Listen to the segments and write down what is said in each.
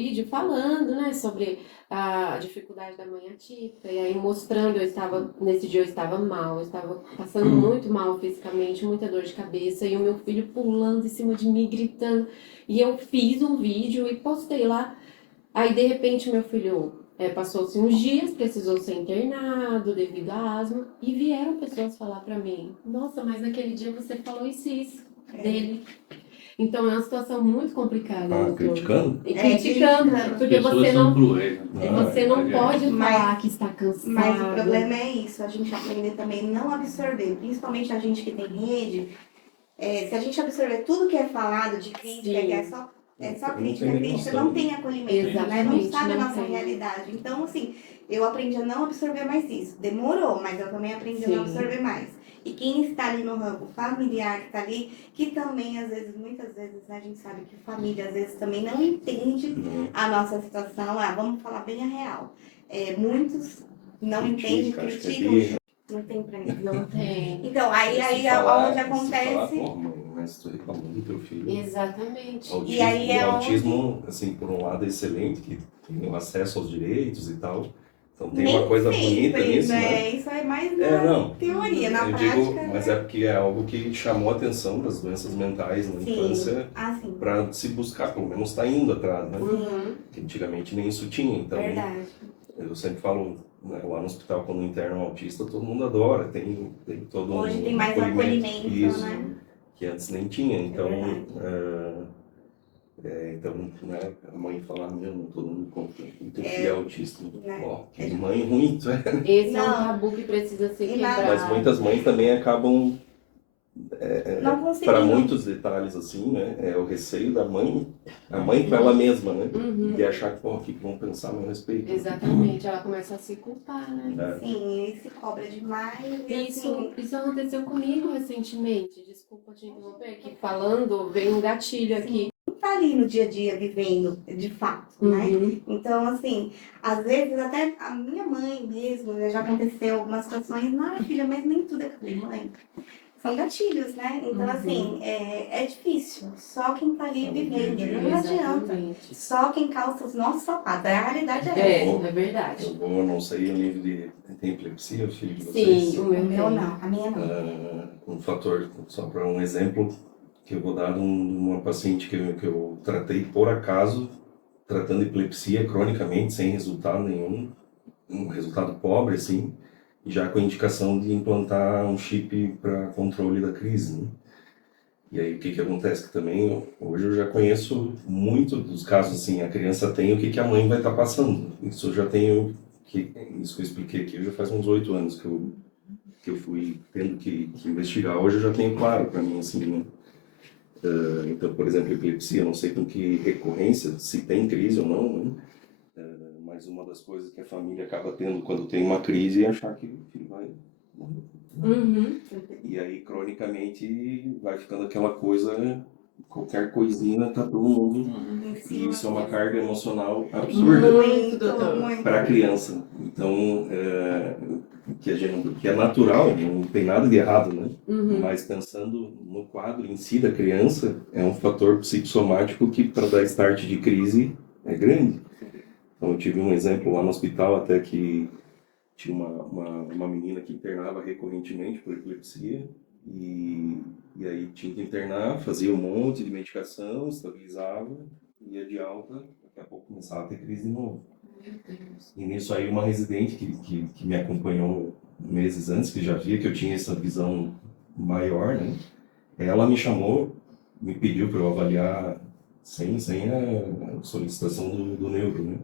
vídeo falando, né, sobre a dificuldade da mãe atípica, e aí mostrando, nesse dia eu estava mal, eu estava passando muito mal fisicamente, muita dor de cabeça, e o meu filho pulando em cima de mim, gritando, e eu fiz um vídeo e postei lá. Aí, de repente, meu filho passou-se uns dias, precisou ser internado devido à asma, e vieram pessoas falar pra mim, nossa, mas naquele dia você falou isso dele. Então é uma situação muito complicada, doutor. Criticando? E criticando, porque As pessoas são cruéis, né? você não é. pode Mas- falar que está cansado. Mas o problema é isso, a gente aprender também a não absorver, principalmente a gente que tem rede. Se a gente absorver tudo que é falado de crítica, Sim. que é só Não crítica, tem crítica, noção. não tem acolhimento, né? Não Exatamente, sabe a não nossa tem. realidade. Então, assim, eu aprendi a não absorver mais isso. Demorou, mas eu também aprendi a não Sim. absorver mais. E quem está ali no ramo familiar, que está ali, que também, às vezes, muitas vezes, né, a gente sabe que família, às vezes, também não entende a nossa situação. Vamos falar bem a real. Muitos não entendem, criticam, não tem pra mim. Não tem. Então, aí onde acontece... Pô, mãe, mas tu reclamando do teu filho. Exatamente. Autismo, E aí é o autismo, assim, por um lado é excelente, que tem o acesso aos direitos e tal. Então tem uma coisa bonita nisso, né? Isso é mais não. teoria, na Eu prática... digo, mas é porque é algo que chamou a atenção das doenças mentais na infância, sim. para se buscar, pelo menos está indo atrás, né? Uhum. Que antigamente nem isso tinha, então... Verdade. Eu sempre falo, né, lá no hospital, quando interna um autista, todo mundo adora, tem todo Hoje um tem mais acolhimento, isso, né? que antes nem tinha. Então, verdade. então, né, a mãe falar, meu, não todo mundo conta, o teu filho é autista. Né? Ó, que mãe ruim, tu é. Esse é um Não. tabu que precisa ser E nada. quebrado. Mas muitas mães também acabam, Não conseguindo. para muitos detalhes assim, né, é o receio da mãe, a mãe com ela mesma, né, Uhum. de achar que, pô, o que vão pensar a meu respeito. Exatamente, ela começa a se culpar, né? Sim, ele se cobra demais. E Isso aconteceu comigo recentemente, desculpa te interromper, que falando, veio um gatilho aqui. tá ali no dia a dia vivendo, de fato, né? Uhum. Então, assim, às vezes até a minha mãe mesmo, já aconteceu algumas situações, filha, mas nem tudo é cabelo, mãe. São gatilhos, né? Então, assim, é difícil. Só quem tá ali vivendo, não adianta. Exatamente. Só quem calça os nossos sapatos. A realidade é essa. É verdade. Eu não sei o nível de tem epilepsia, o filho de vocês. Sim, o O meu meu não. não, a minha não. Um fator, só para um exemplo, que eu vou dar de uma paciente que eu tratei por acaso, tratando epilepsia cronicamente, sem resultado nenhum, um resultado pobre, assim, já com a indicação de implantar um chip para controle da crise, né? E aí o que acontece? Que também, hoje eu já conheço muito dos casos, assim, a criança tem o que a mãe vai estar passando. Isso eu já tenho, isso que eu expliquei aqui, já faz uns 8 anos que eu fui tendo que investigar. Hoje eu já tenho claro para mim, assim, né? Então, por exemplo, epilepsia, não sei com que recorrência, se tem crise ou não, né? Mas uma das coisas que a família acaba tendo quando tem uma crise é achar que o filho vai morrer. Uhum. E aí, cronicamente, vai ficando aquela coisa, qualquer coisinha tá todo mundo. E isso é uma carga emocional absurda Muito, doutor. para a criança. Então, que é natural, não tem nada de errado, né? Uhum. Mas pensando no quadro em si da criança, é um fator psicossomático que, para dar start de crise, é grande. Então, eu tive um exemplo lá no hospital, até que tinha uma menina que internava recorrentemente por epilepsia, e aí tinha que internar, fazia um monte de medicação, estabilizava, ia de alta, daqui a pouco começava a ter crise de novo. E nisso aí uma residente que me acompanhou meses antes, que já via que eu tinha essa visão maior, né? Ela me chamou, me pediu para eu avaliar sem a solicitação do neuro, né?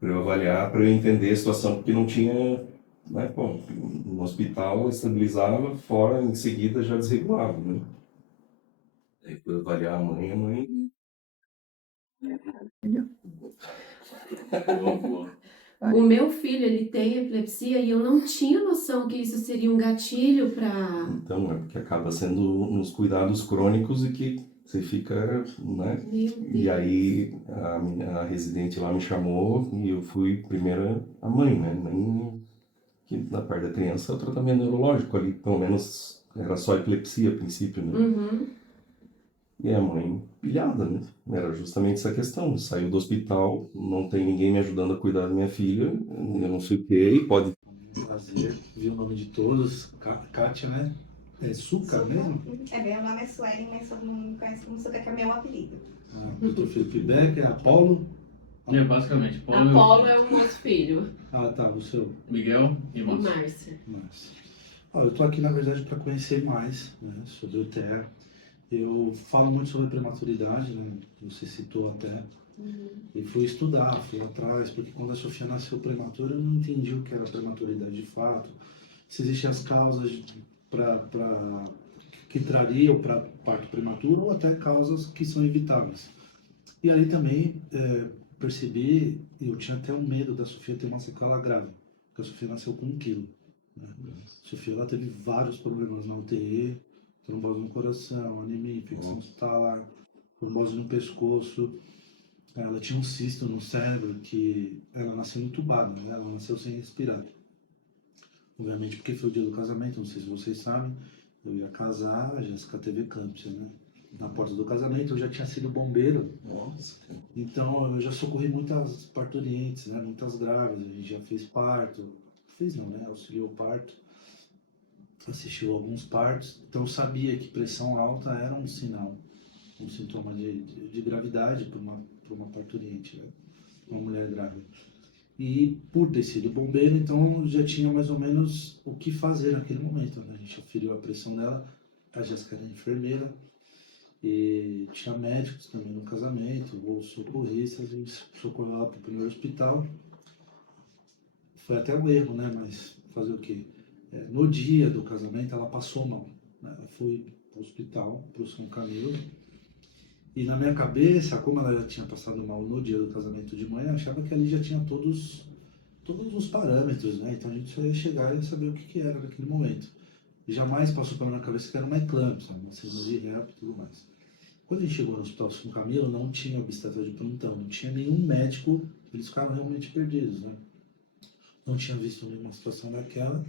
Para eu avaliar, para eu entender a situação, porque não tinha, né? Pô, no hospital estabilizava, fora em seguida já desregulava, né? Aí fui avaliar a mãe. Boa. O meu filho, ele tem epilepsia e eu não tinha noção que isso seria um gatilho para... Então, é porque acaba sendo uns cuidados crônicos e que você fica, né? Meu Deus. E aí a residente lá me chamou e eu fui primeiro a mãe, né? Nem que na parte da criança é o tratamento neurológico ali, pelo menos era só epilepsia a princípio, né? Uhum. E a mãe pilhada, né? Era justamente essa questão. Saiu do hospital, não tem ninguém me ajudando a cuidar da minha filha, eu não sei o que, e pode. Prazer, vi o nome de todos. Kátia, né? É Suca mesmo? Meu nome é Suelen, mas todo mundo me conhece como Suca, que é meu apelido. Dr. Felipe Becker, Apolo. Basicamente, Apolo é o nosso filho. Ah, tá, o seu. Miguel e E Márcio. Márcia. Márcio. Eu tô aqui, na verdade, para conhecer mais, né, sobre o TEA. Eu falo muito sobre a prematuridade, né? Você citou até. E fui estudar, fui atrás, porque quando a Sofia nasceu prematura, eu não entendi o que era prematuridade de fato. Se existem as causas que trariam para parto prematuro ou até causas que são evitáveis. E aí também percebi, eu tinha até um medo da Sofia ter uma sequela grave, porque a Sofia nasceu com 1 quilo. Né? A Sofia ela teve vários problemas na UTI, trombose no coração, anemia, infecção hospitalar, trombose no pescoço. Ela tinha um cisto no cérebro que ela nasceu entubada, né? Ela nasceu sem respirar. Obviamente porque foi o dia do casamento, não sei se vocês sabem, eu ia casar, a Jéssica teve eclâmpsia, né? Na porta do casamento eu já tinha sido bombeiro, Nossa, então eu já socorri muitas parturientes, né? Muitas grávidas, a gente já fez parto, fez não, né? Auxiliou o parto, assistiu alguns partos, então eu sabia que pressão alta era um sinal, um sintoma de gravidade para uma parturiente, né? Uma mulher grávida. E por ter sido bombeiro, então já tinha mais ou menos o que fazer naquele momento, né? A gente aferiu a pressão dela, a Jéssica era enfermeira, e tinha médicos também no casamento, ou socorristas, a gente socorreu ela para o primeiro hospital. Foi até um erro, né? Mas fazer o quê? No dia do casamento ela passou mal, né? Eu fui para o hospital, para o São Camilo, e na minha cabeça, como ela já tinha passado mal no dia do casamento de manhã, eu achava que ali já tinha todos os parâmetros, né? Então a gente só ia chegar e ia saber o que era naquele momento. E jamais passou pela minha cabeça que era uma eclâmpsia, uma síndrome de Rep e tudo mais. Quando a gente chegou no Hospital São Camilo, não tinha obstetra de plantão, não tinha nenhum médico, eles ficaram realmente perdidos, né? Não tinha visto nenhuma situação daquela.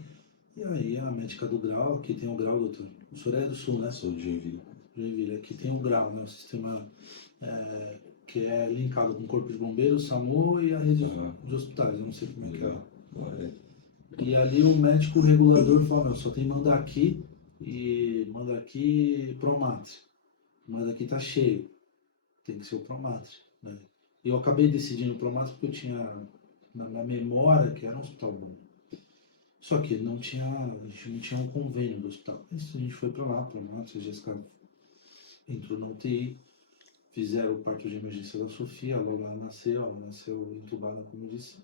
E aí a médica do grau, que tem o grau, doutor, o senhor é do Sul, né? sou de Joinville. Joinville, aqui tem o grau, né? O sistema que é linkado com o Corpo de Bombeiros, SAMU e a rede de hospitais, eu não sei como é que é. E ali o médico regulador falou, meu, só tem manda aqui e manda aqui Promatri. Manda aqui tá cheio, tem que ser o Promatri, né? Eu acabei decidindo o Promatri porque eu tinha na minha memória que era um hospital bom. Só que a gente não tinha um convênio do hospital. Isso a gente foi para lá, Promatri, a Jéssica entrou na UTI, fizeram o parto de emergência da Sofia, logo ela nasceu entubada, como eu disse.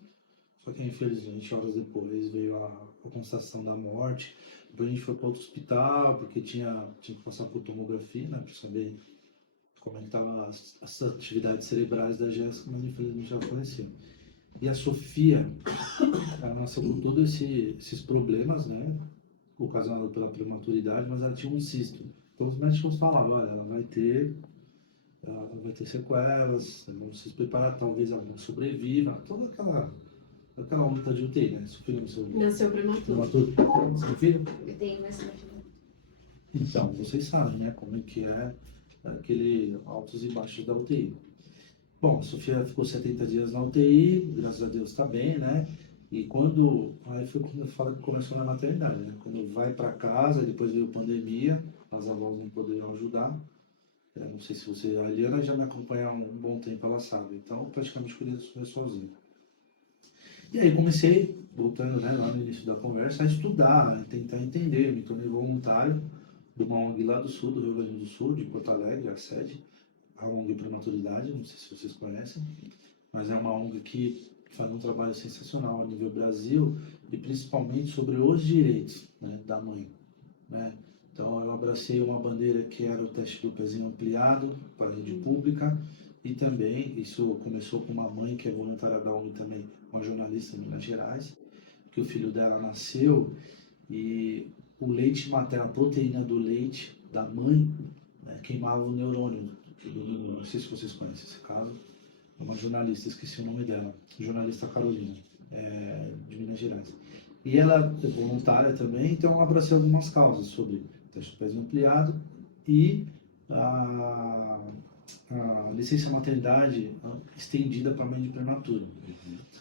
Só que infelizmente, horas depois, veio a constatação da morte. Depois a gente foi para outro hospital, porque tinha que passar por tomografia, né, para saber como é que estavam as atividades cerebrais da Jéssica, mas infelizmente ela faleceu. E a Sofia, ela nasceu com todos esses problemas, né, ocasionados pela prematuridade, mas ela tinha um cisto. Então os médicos falavam, olha, ela vai ter sequelas, vamos se preparar, talvez ela não sobreviva, toda aquela luta de UTI, né? Seu filho Nasceu prematuro. Seu filho? Eu tenho bastante. Então, vocês sabem, né, como é que é aquele altos e baixos da UTI. Bom, a Sofia ficou 70 dias na UTI, graças a Deus está bem, né? E aí foi quando eu falo que começou na maternidade, né? Quando vai para casa, depois veio pandemia, as avós não poderiam ajudar. Não sei se a Eliana já me acompanha há um bom tempo, ela sabe. Então, praticamente cuidei da Sofia sozinho. E aí comecei, voltando, né, lá no início da conversa, a estudar, a tentar entender. Eu me tornei voluntário de uma ONG lá do sul, do Rio Grande do Sul, de Porto Alegre, a sede, a ONG Prematuridade, não sei se vocês conhecem, mas é uma ONG que faz um trabalho sensacional a nível Brasil e principalmente sobre os direitos, né, da mãe, né? Então eu abracei uma bandeira que era o teste do pezinho ampliado para a rede pública e também, isso começou com uma mãe que é voluntária da ONG também, uma jornalista em Minas Gerais, que o filho dela nasceu e o leite materno, a proteína do leite da mãe, né, queimava o neurônio. Não sei se vocês conhecem esse caso. É uma jornalista, esqueci o nome dela, jornalista Carolina, de Minas Gerais. E ela é voluntária também, então eu abracei algumas causas sobre teste do pezinho ampliado e a licença maternidade estendida para mãe de prematuro.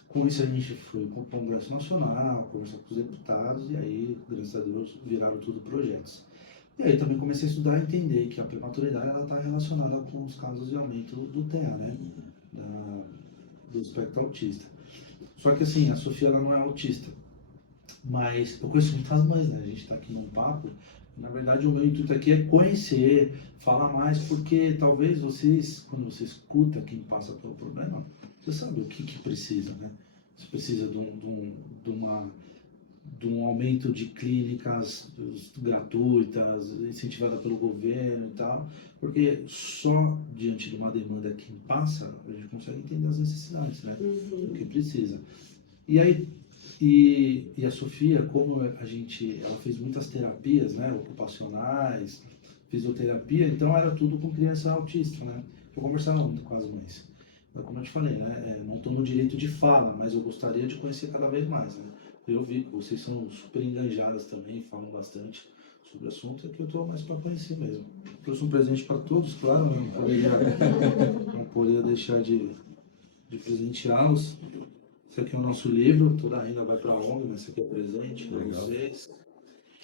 Com isso a gente foi para o Congresso Nacional, conversar com os deputados e aí, graças a Deus, viraram tudo projetos. E aí também comecei a estudar e entender que a prematuridade está relacionada com os casos de aumento do TEA, né? Do espectro autista. Só que assim, a Sofia ela não é autista, mas eu conheço muitas mães, né? A gente está aqui num papo. Na verdade, o meu intuito aqui é conhecer, falar mais, porque talvez vocês, quando você escuta quem passa pelo problema, você sabe o que precisa, né? Você precisa de um aumento de clínicas gratuitas, incentivada pelo governo e tal, porque só diante de uma demanda quem passa, a gente consegue entender as necessidades, né? O que precisa. E aí, e a Sofia, como ela fez muitas terapias, né, ocupacionais, fisioterapia, então era tudo com criança autista, né? Eu conversava muito com as mães. Como eu te falei, né, não estou no direito de fala, mas eu gostaria de conhecer cada vez mais, né? Eu vi que vocês são super enganjadas também, falam bastante sobre o assunto, é que eu estou mais para conhecer mesmo. Trouxe um presente para todos, claro, não poderia deixar de presenteá-los. Esse aqui é o nosso livro, toda a renda vai para a ONG, mas esse aqui é presente para vocês.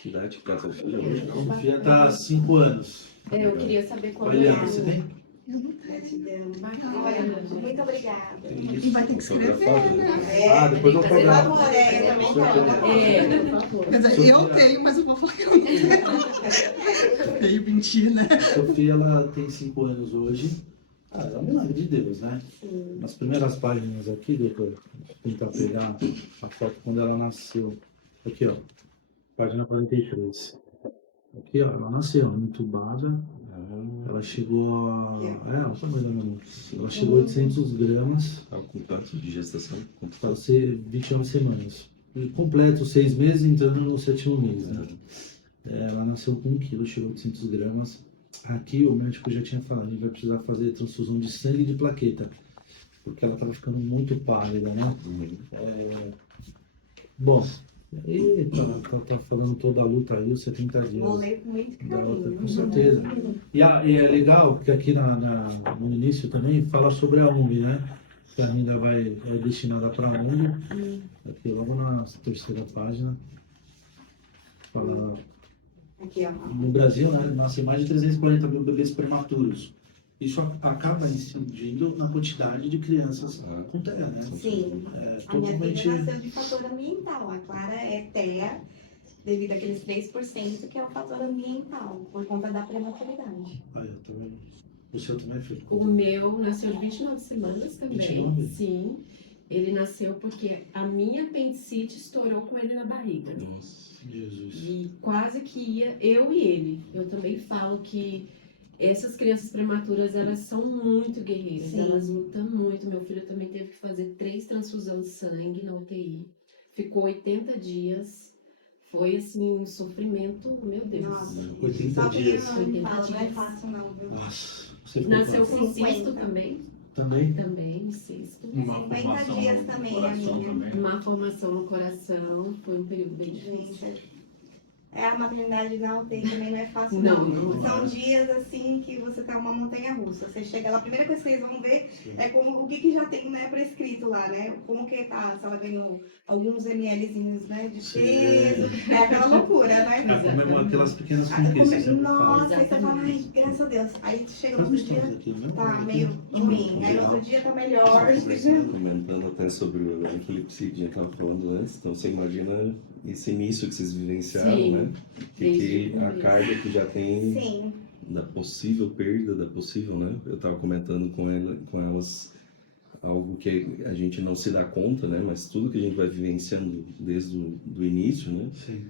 Que idade que tá a Sofia hoje? A Sofia está há 5 anos. Eu queria saber quando Olha, você tem? Gratidão. Bacana. Olha, muito obrigada. E vai ter que escrever, né? Depois eu Tem que fazer pegar. favor, eu também quero. Por favor. Quer dizer, eu tenho, mas eu vou falar que eu não tenho. Meio mentir, né? A Sofia, ela tem 5 anos hoje. É um milagre de Deus, né? Nas primeiras páginas aqui, doutor, vou tentar pegar a foto quando ela nasceu. Aqui, ó, página 43. Aqui, ó, ela nasceu entubada. Ela chegou a... olha o tamanho da minha mão. Ela chegou a 800 gramas Tá com quanto de gestação? para ser 29 semanas. Completo 6 meses, entrando no 7º mês, né? Ela nasceu com 1 quilo, chegou a 800 gramas. Aqui o médico já tinha falado, a gente vai precisar fazer transfusão de sangue e de plaqueta, porque ela estava ficando muito pálida, né? Bom, e tá falando toda a luta aí, os 70 dias. Vou ler com muito Da outra, carinho. com certeza. E é legal, porque aqui no início também fala sobre a ONG, né? Que ainda é destinada para a ONG. Aqui logo na 3ª página. Fala, Aqui, ó. no Brasil, né, nascem mais de 340 mil bebês prematuros. Isso acaba incidindo na quantidade de crianças com TEA, né? Sim. É A minha totalmente... filha nasceu de fator ambiental. A Clara é TEA, devido àqueles 3%, que é o fator ambiental, por conta da prematuridade. Ah, eu também... O seu também, filho? O meu nasceu de 29 semanas também. 29? Sim. Ele nasceu porque a minha apendicite estourou com ele na barriga. Nossa. Jesus. E quase que ia eu e ele. Eu também falo que essas crianças prematuras, elas são muito guerreiras. Sim. Elas lutam muito. Meu filho também teve que fazer 3 transfusões de sangue na UTI. Ficou 80 dias. Foi, assim, um sofrimento, meu Deus. Nossa. 80 Só que dias. eu não falo, não é fácil não, viu? Nossa. Você ficou Nasceu com- com 50. cisto também. Também? Também, cisto. 50 dias também, a minha. Má formação no coração. Foi um período bem difícil. Gente, a maternidade na UTI também não é fácil, Não, não. não é. São dias assim que você tá uma montanha russa. Você chega lá, a primeira coisa que vocês vão ver é como, o que já tem, né, prescrito lá, né? Como que tá, se ela ganhou alguns mlzinhos, né, de Sim. peso. É aquela loucura, né? Comemorar aquelas pequenas Ah, conquistas. né? Nossa, aí você fala, ai, Exatamente. graças a Deus. Aí chega Faz no um outro dia, stories aqui, né? tá meio ruim. Aí no outro dia tá melhor. Comentando até sobre o equilíprio que a gente estava falando antes, então você imagina esse início que vocês vivenciaram, Sim. né? Que a carga que já tem Sim, da possível perda, da possível, né? Eu estava comentando com elas algo que a gente não se dá conta, né? Mas tudo que a gente vai vivenciando desde o início, né? Sim.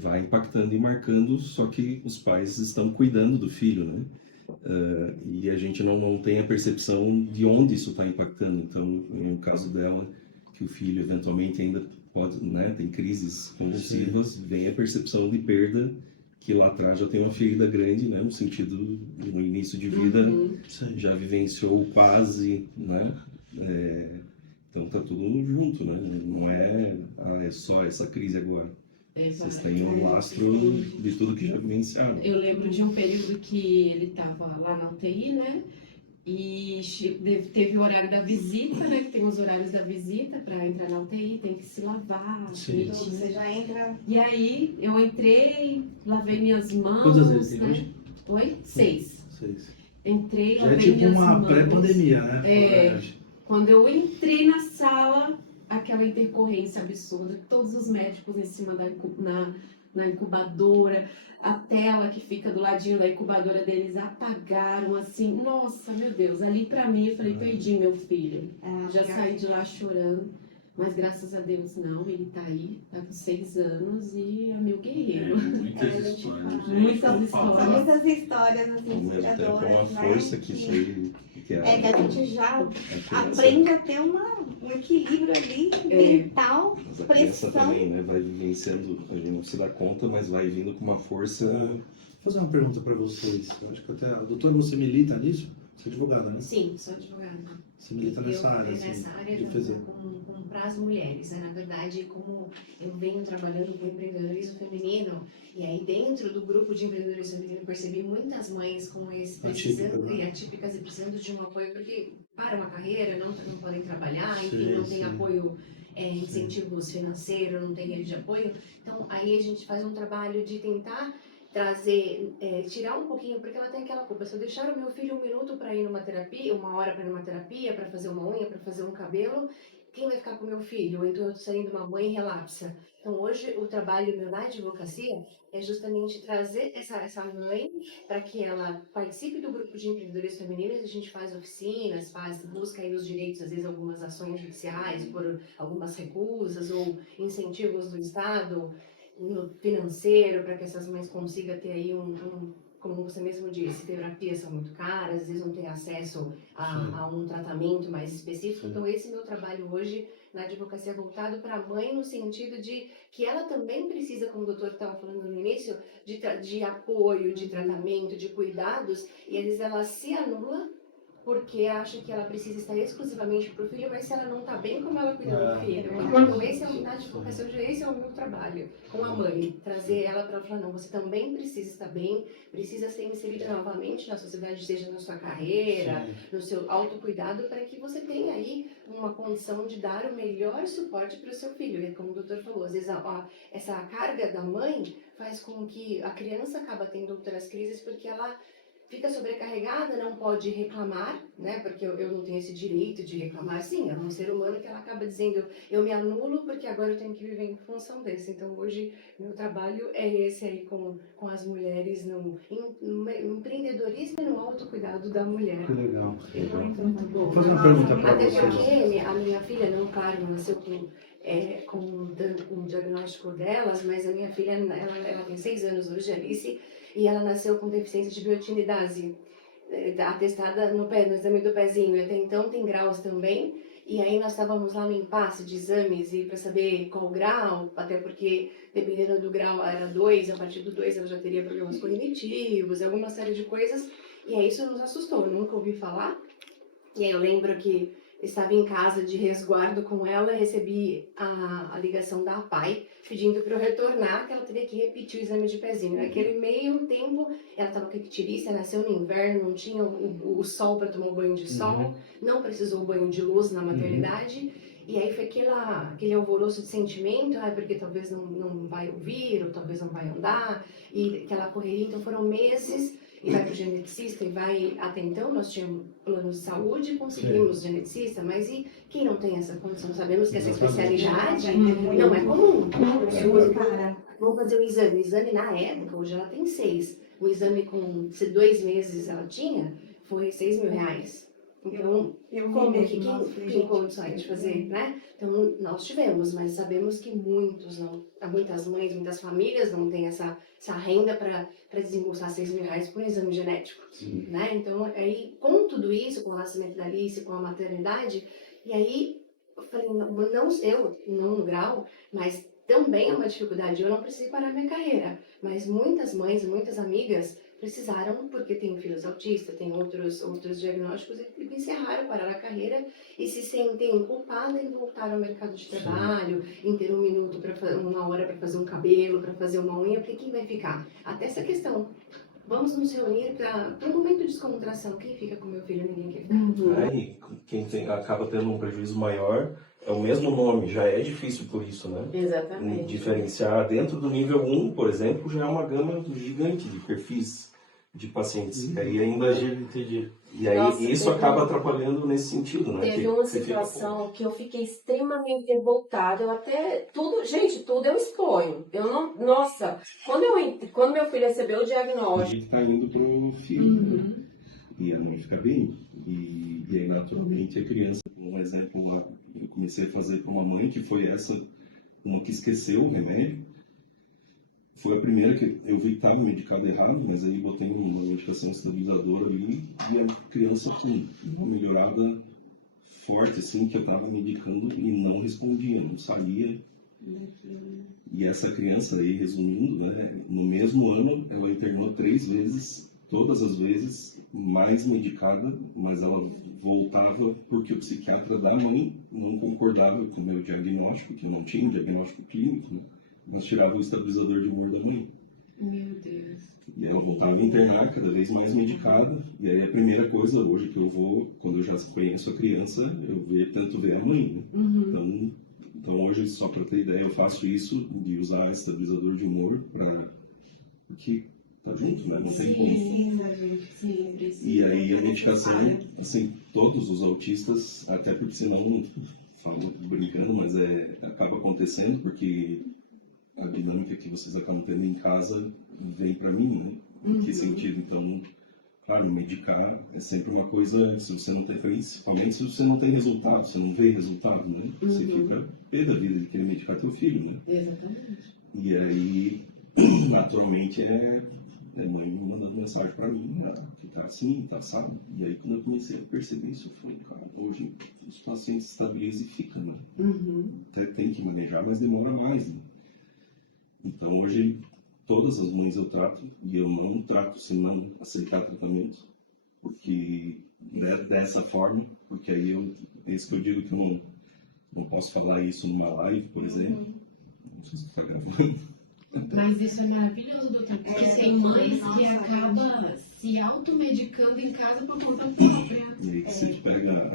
Vai impactando e marcando, só que os pais estão cuidando do filho, né? E a gente não tem a percepção de onde isso está impactando. Então, no caso dela, que o filho eventualmente ainda pode, né, tem crises convulsivas, vem a percepção de perda, que lá atrás já tem uma ferida grande, né? No sentido, no início de vida, Uhum. Sim. já vivenciou quase, né? Então tá tudo junto, né? Não é só essa crise agora. Vocês têm um lastro de tudo que já vivenciaram. Eu lembro de um período que ele estava lá na UTI, né? E teve o horário da visita, né? Que tem os horários da visita para entrar na UTI, tem que se lavar, Sim. Então você já entra. E aí eu entrei, lavei minhas mãos. Quantos anos ele tem né? hoje? Oi? 6. 6. Entrei, Já é lavei tipo minhas uma mãos. pré-pandemia, né? É. Quando eu entrei na sala, aquela intercorrência absurda, todos os médicos em cima na incubadora, a tela que fica do ladinho da incubadora deles apagaram, assim, nossa, meu Deus, ali pra mim eu falei, perdi meu filho. Já saí de lá chorando, mas graças a Deus não, ele tá aí, tá com 6 anos e é meu guerreiro. Muitas histórias. Muitas Por histórias. favor. São muitas histórias assim, Ao mesmo tempo, é uma inspiradoras, força né? que isso aí... Que É que a gente já a criança- aprende a ter um equilíbrio ali mental, Mas a criança pressão. também, né, vai vivenciando, a gente não se dá conta, mas vai vindo com uma força... Vou fazer uma pergunta para vocês. Eu acho que até, doutora, você milita nisso? Você é advogada, né? Sim, sou advogada. Você milita nessa área, assim, Nessa área de fazer. para as mulheres, né? Na verdade, como eu venho trabalhando com empreendedorismo feminino, e aí dentro do grupo de empreendedorismo feminino eu percebi muitas mães como esse precisando, Atípicas, né? atípicas e precisando de um apoio, porque para uma carreira, não podem trabalhar, enfim, Sim, não tem sim. apoio, incentivos financeiros, não tem rede de apoio. Então, aí a gente faz um trabalho de tentar trazer, tirar um pouquinho, porque ela tem aquela culpa. Se eu deixar o meu filho 1 minuto para ir numa terapia, 1 hora para ir numa terapia, para fazer uma unha, para fazer um cabelo, quem vai ficar com o meu filho? Ou então eu estou saindo uma mãe relapsa. Então hoje o trabalho meu na advocacia é justamente trazer essa mãe para que ela participe do grupo de empreendedorismo feminino. A gente faz oficinas, busca aí os direitos, às vezes algumas ações judiciais por algumas recusas ou incentivos do Estado no financeiro, para que essas mães consigam ter aí como você mesmo disse, terapias são muito caras, às vezes não tem acesso a um tratamento mais específico. Então esse meu trabalho hoje na advocacia é voltado para a mãe no sentido de que ela também precisa, como o doutor estava falando no início, de apoio, de tratamento, de cuidados, e às vezes ela se anula porque acha que ela precisa estar exclusivamente para o filho, mas se ela não está bem, como ela cuida do filho? Então, na advocacia, esse é o meu trabalho com a mãe, trazer ela para falar, não, você também precisa estar bem, precisa ser inserida novamente na sociedade, seja na sua carreira, no seu autocuidado, para que você tenha aí uma condição de dar o melhor suporte para o seu filho. E como o doutor falou, às vezes essa carga da mãe faz com que a criança acaba tendo outras crises, porque ela fica sobrecarregada, não pode reclamar, né? Porque eu não tenho esse direito de reclamar. Sim, é um ser humano que ela acaba dizendo, eu me anulo porque agora eu tenho que viver em função desse. Então hoje meu trabalho é esse aí com as mulheres no empreendedorismo e no autocuidado da mulher. Que legal. Vou fazer uma pergunta para Até vocês. porque a minha filha, não, claro, não nasceu com um diagnóstico delas, mas a minha filha, ela tem 6 anos hoje, Alice, e ela nasceu com deficiência de biotinidase, atestada no exame do pezinho. E até então tem graus também. E aí nós estávamos lá no impasse de exames e para saber qual grau, até porque dependendo do grau era 2, a partir do 2 ela já teria problemas cognitivos, alguma série de coisas. E aí isso nos assustou, eu nunca ouvi falar. E aí eu lembro que estava em casa de resguardo com ela, recebi a ligação da APAI pedindo para eu retornar, que ela teria que repetir o exame de pezinho. Naquele meio tempo, ela estava com icterícia, nasceu no inverno, não tinha o sol para tomar um banho de sol, não precisou banho de luz na maternidade. E aí foi aquele alvoroço de sentimento, porque talvez não vai ouvir, ou talvez não vai andar, e aquela correria. Então foram meses, e vai para o geneticista, e vai, até então nós tínhamos plano de saúde, conseguimos geneticista, mas e quem não tem essa condição? Sabemos que essa especialidade não é comum. Vamos fazer o exame na época, hoje ela tem 6, o exame com 2 meses ela tinha, foi R$6.000. Então, como que quem tem condições de fazer, né? Então, nós tivemos, mas sabemos que muitas mães, muitas famílias não têm essa renda para desembolsar R$6.000 por um exame genético, né? Então, aí, com tudo isso, com o nascimento da Alice, com a maternidade, e aí, eu falei, não no grau, mas também é uma dificuldade. Eu não precisei parar minha carreira, mas muitas mães, muitas amigas precisaram, porque tem filhos autistas, tem outros diagnósticos, e encerraram, pararam a carreira e se sentem culpadas em voltar ao mercado de trabalho, em ter um minuto, uma hora para fazer um cabelo, para fazer uma unha, porque quem vai ficar? Até essa questão. Vamos nos reunir para um momento de descontração. Quem fica com meu filho? Ninguém quer ficar. Aí, quem acaba tendo um prejuízo maior é o mesmo nome, já é difícil por isso, né? Exatamente. Diferenciar dentro do nível 1, por exemplo, já é uma gama gigante de perfis de pacientes. E aí ainda Entendi. e aí Nossa, isso teve acaba atrapalhando nesse sentido, né? Teve Que uma você fica, situação que eu fiquei extremamente revoltada. Eu até. Tudo, gente, tudo eu exponho. Eu não. Nossa, quando meu filho recebeu o a diagnóstico. gente tá indo pro filho, né? E a mãe fica bem. E aí, naturalmente, a criança. Um exemplo lá, eu comecei a fazer com uma mãe, que foi uma que esqueceu o remédio. Foi a primeira que eu vi que estava medicado errado, mas aí botei uma medicação estabilizadora ali e a criança com uma melhorada forte, assim, que eu estava medicando e não respondia, não saía. E essa criança aí, resumindo, né, no mesmo ano ela internou 3 vezes, todas as vezes mais medicada, mas ela voltava porque o psiquiatra da mãe não concordava com o meu diagnóstico, que eu não tinha um diagnóstico clínico, né? Mas tirava o estabilizador de humor da mãe. Meu Deus. E ela voltava a internar, cada vez mais medicada. E aí a primeira coisa hoje que eu vou, quando eu já conheço a criança, eu tento ver a mãe, né? Então hoje, só para ter ideia, eu faço isso de usar estabilizador de humor porque tá junto, né? Não tem como. Sim, precisa. E aí a medicação, assim, todos os autistas, até porque senão, falo brincando, mas acaba acontecendo porque a dinâmica que vocês acabam tendo em casa vem para mim, né? Em que sentido? Então, claro, medicar é sempre uma coisa, se você não tem, principalmente se você não tem resultado, você não vê resultado, né? Você fica pé da vida de querer medicar teu filho, né? Exatamente. E aí, naturalmente, a mãe mandando mensagem para mim, né? Que tá assim, tá assado. E aí, quando eu comecei a perceber isso, eu falei, cara, hoje os pacientes estabilizam e ficam, né? Tem que manejar, mas demora mais, né? Então, hoje, todas as mães eu trato, e eu não trato se não aceitar tratamento, porque dessa forma, porque aí é isso que eu digo que eu não posso falar isso numa live, por exemplo. Não sei se está gravando. Mas isso é maravilhoso, doutor, porque tem mães que acabam se automedicando em casa por conta própria. E aí que você pega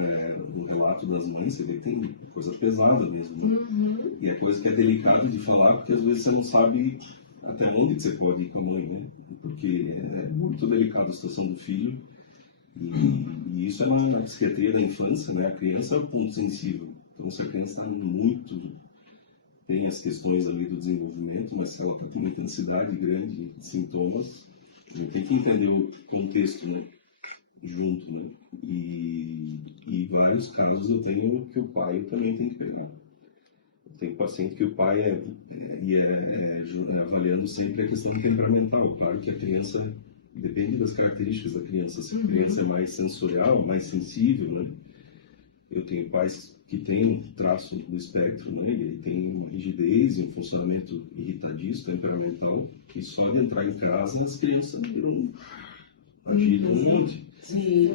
o relato das mães, você vê que tem coisa pesada mesmo, né? E é coisa que é delicada de falar, porque às vezes você não sabe até onde que você pode ir com a mãe, né? Porque é muito delicada a situação do filho. E isso é uma psiquiatria da infância, né? A criança é o ponto sensível. Então, se a criança tem as questões ali do desenvolvimento, mas se ela está com uma intensidade grande de sintomas, tem que entender o contexto, né? Junto, né? E em vários casos eu tenho que o pai também tem que pegar. Tem paciente que o pai avaliando sempre a questão temperamental. Claro que a criança, depende das características da criança. Se a criança é mais sensorial, mais sensível, né? Eu tenho pais que têm um traço do espectro, né? E ele tem uma rigidez e um funcionamento irritadiço, temperamental, que só de entrar em casa as crianças agitam um monte. Sim.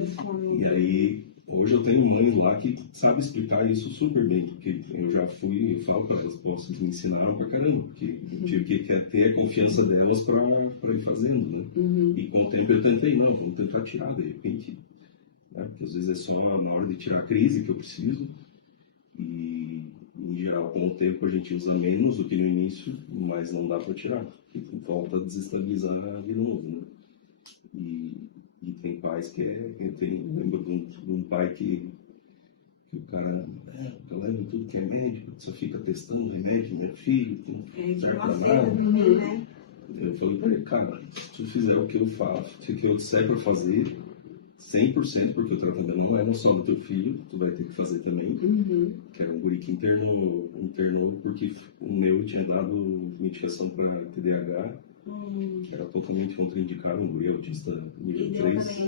E aí, hoje eu tenho mães lá que sabem explicar isso super bem, porque eu já fui, falo para elas, vocês me ensinaram pra caramba, porque eu tive que ter a confiança delas para ir fazendo, né? E com o tempo eu tentei, não, vamos tentar tirar, de repente, né? Porque às vezes é só na hora de tirar a crise que eu preciso, e em geral, com o tempo a gente usa menos do que no início, mas não dá para tirar, porque volta a desestabilizar de novo, né? E tem pais que eu lembro de um pai que o cara leva tudo que é médico, só fica testando remédio, meu filho, que não serve pra nada. Né? Eu falei pra ele, cara, se tu fizer o que eu faço, o que eu disser pra fazer, 100%, porque o tratamento não é só do teu filho, tu vai ter que fazer também. Que era um guri que internou porque o meu tinha dado medicação para TDAH, era totalmente contraindicado, um guri autista nível 3.